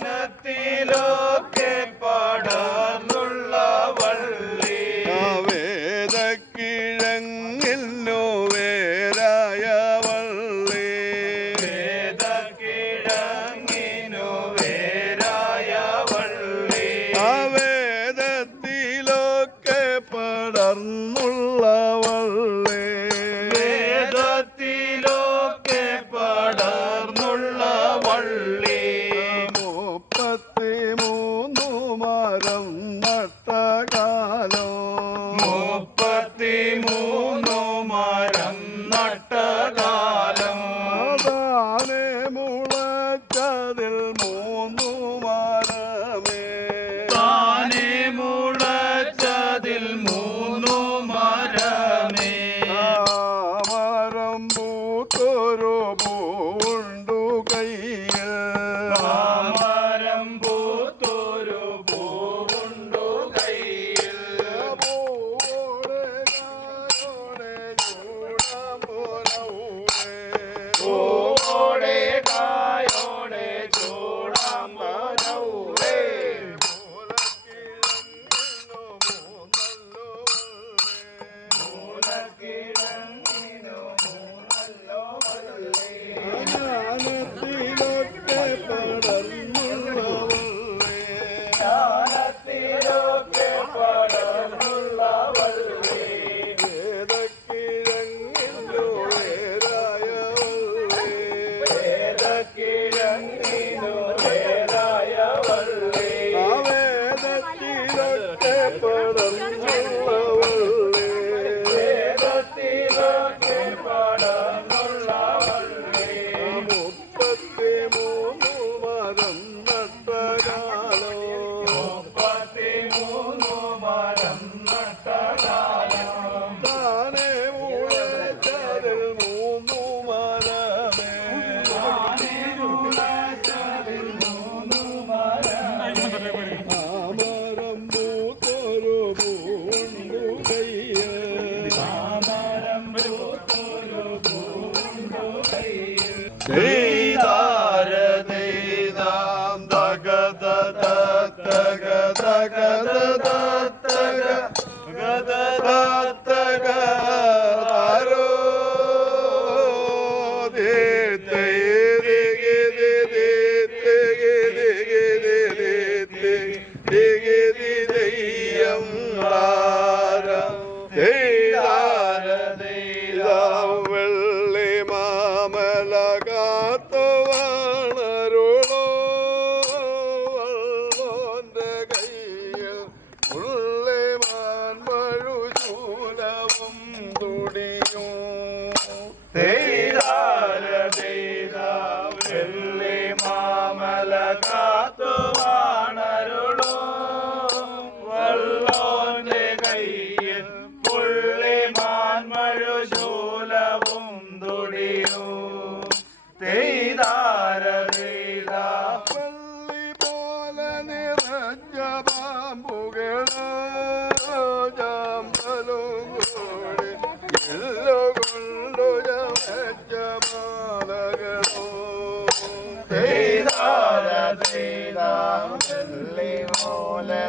ധ്യാനത്തിലൊക്കെ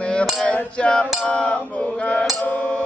നിറച്ച പാമ്പുകളോ.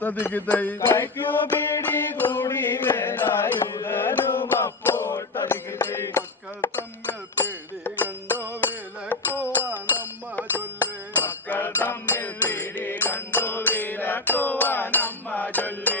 തതികിതൈ കൈക്കു പിടി കൂടി വേലായുധനും അപ്പോൾ തതികിതൈ മക്കൾ തമ്മിൽ പേടി കണ്ടോ? വിലക്കുവാ നമ്മ ചൊല്ലേ. മക്കൾ തമ്മിൽ പേടി കണ്ടോ? വിലക്കുവാ നമ്മ ചൊല്ലേ.